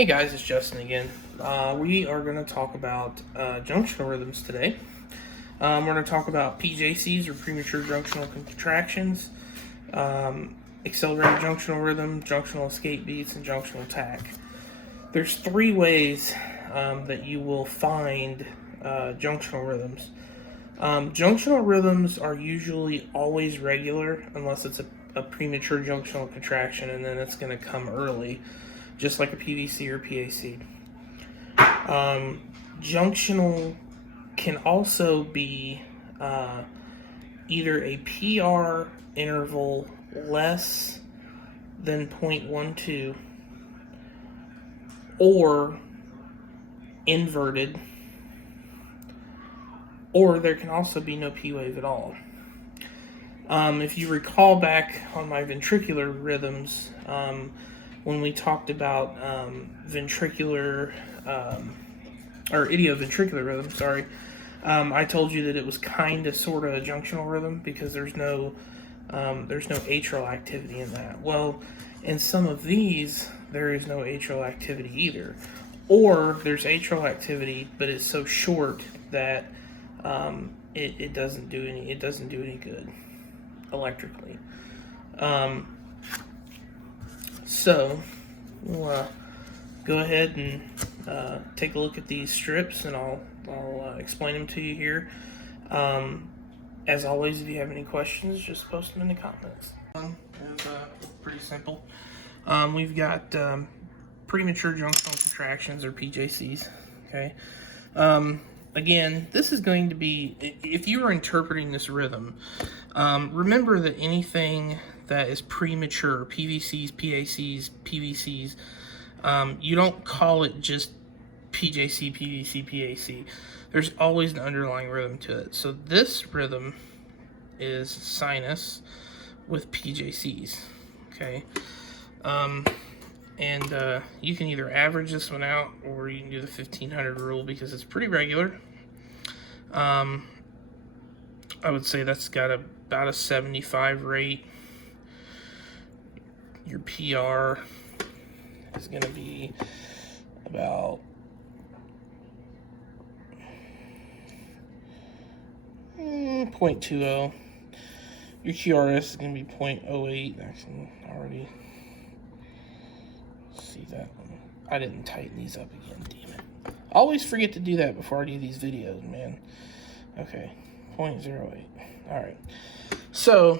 Hey guys, it's Justin again. We are going to talk about junctional rhythms today. We're going to talk about PJCs, or premature junctional contractions, accelerated junctional rhythm, junctional escape beats, and junctional tach. There's three ways that you will find junctional rhythms. Junctional rhythms are usually always regular unless it's a premature junctional contraction, and then it's going to come early, just like a PVC or PAC. Junctional can also be either a PR interval less than 0.12 or inverted, or there can also be no P wave at all. If you recall back on my ventricular rhythms, when we talked about ventricular or idioventricular rhythm, sorry, I told you that it was kind of sort of a junctional rhythm because there's no atrial activity in that. Well, in some of these, there is no atrial activity either, or there's atrial activity, but it's so short that it doesn't do any good electrically. So we'll go ahead and take a look at these strips, and I'll explain them to you here. As always, if you have any questions, just post them in the comments. It's pretty simple. We've got premature junctional contractions, or PJCs. Okay. Again, this is going to be, if you are interpreting this rhythm, remember that anything that is premature, PVCs, PACs, PVCs, you don't call it just PJC, PVC, PAC. There's always an underlying rhythm to it. So this rhythm is sinus with PJCs, okay? And you can either average this one out, or you can do the 1500 rule because it's pretty regular. I would say that's got about a 75 rate. Your PR is going to be about 0.20. Your QRS is going to be 0.08. I can already see that one. I didn't tighten these up again, damn it. I always forget to do that before I do these videos, man. Okay, 0.08. All right. So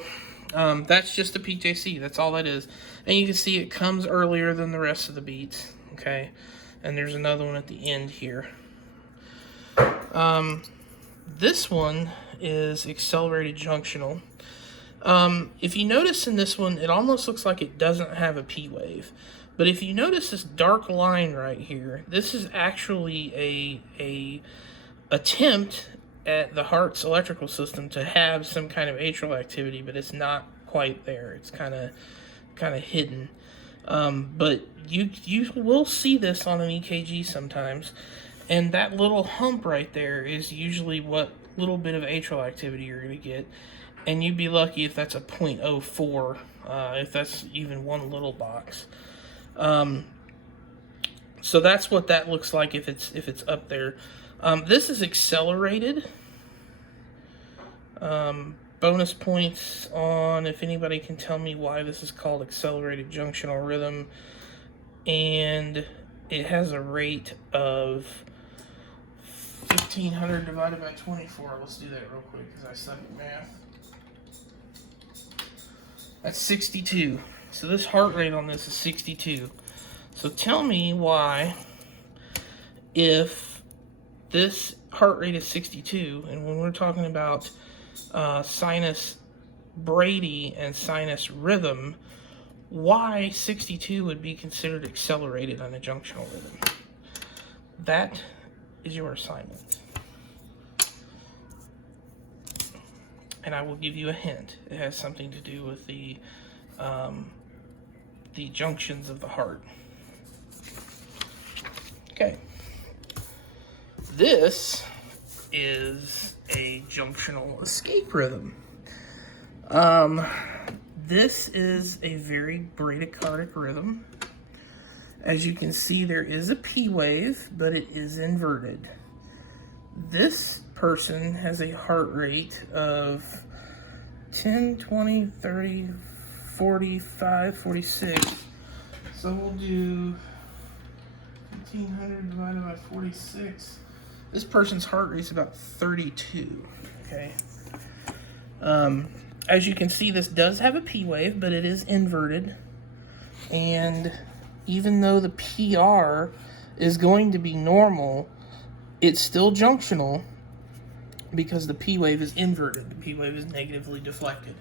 that's just a PJC. That's all that is. And you can see it comes earlier than the rest of the beats. Okay. And there's another one at the end here. This one is accelerated junctional. If you notice in this one, it almost looks like it doesn't have a P wave. But if you notice this dark line right here, this is actually a attempt at the heart's electrical system to have some kind of atrial activity, but it's not quite there. It's kind of hidden. But you will see this on an EKG sometimes, and that little hump right there is usually what little bit of atrial activity you're going to get, and you'd be lucky if that's a 0.04, if that's even one little box. So that's what that looks like if it's up there. This is accelerated. Bonus points on if anybody can tell me why this is called accelerated junctional rhythm. And it has a rate of 1500 divided by 24. Let's do that real quick because I suck at math. That's 62. So this heart rate on this is 62. So tell me why, if this heart rate is 62, and when we're talking about sinus brady and sinus rhythm, why 62 would be considered accelerated on a junctional rhythm? That is your assignment. And I will give you a hint. It has something to do with the junctions of the heart. Okay. This is a junctional escape rhythm. This is a very bradycardic rhythm. As you can see, there is a P wave, but it is inverted. This person has a heart rate of 10, 20, 30, 45, 46. So we'll do 1,500 divided by 46. This person's heart rate is about 32, okay? As you can see, this does have a P wave, but it is inverted. And even though the PR is going to be normal, it's still junctional because the P wave is inverted. The P wave is negatively deflected.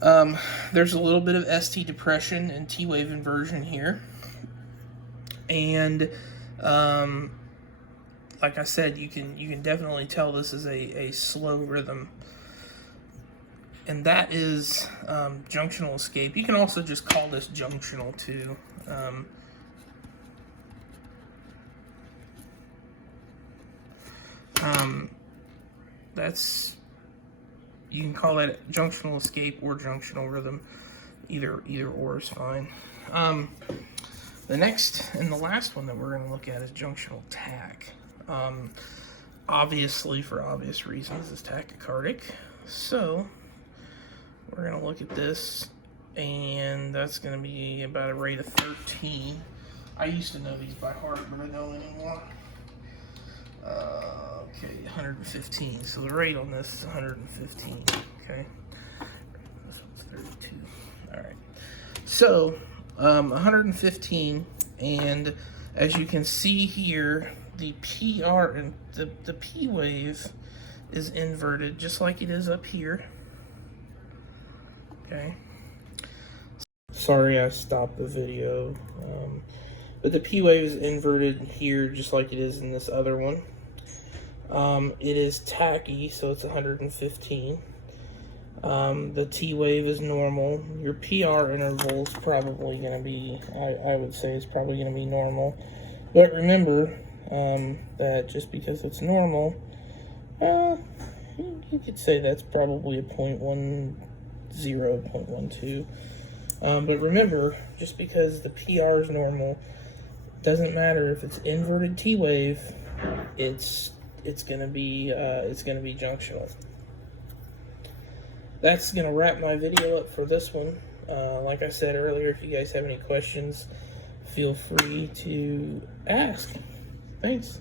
There's a little bit of ST depression and T wave inversion here. And like I said, you can definitely tell this is a slow rhythm. And that is junctional escape. You can also just call this junctional too. You can call that junctional escape or junctional rhythm. Either or is fine. The next and the last one that we're going to look at is junctional tach. Obviously, for obvious reasons, is tachycardic. So we're going to look at this, and that's going to be about a rate of 13. I used to know these by heart, but I don't anymore. Okay, 115. So the rate on this is 115. Okay, this one's 32. All right. So 115, and as you can see here, the PR and the P wave is inverted, just like it is up here. Okay. Sorry, I stopped the video. But the P wave is inverted here, just like it is in this other one. It is tachy, so it's 115. The T wave is normal. Your PR interval is probably going to be, I would say, is probably going to be normal. But remember that just because it's normal, you could say that's probably a 0.10, 0.12. But remember, just because the PR is normal, doesn't matter if it's inverted T wave. It's gonna be junctional. That's gonna wrap my video up for this one. Like I said earlier, if you guys have any questions, feel free to ask. Thanks.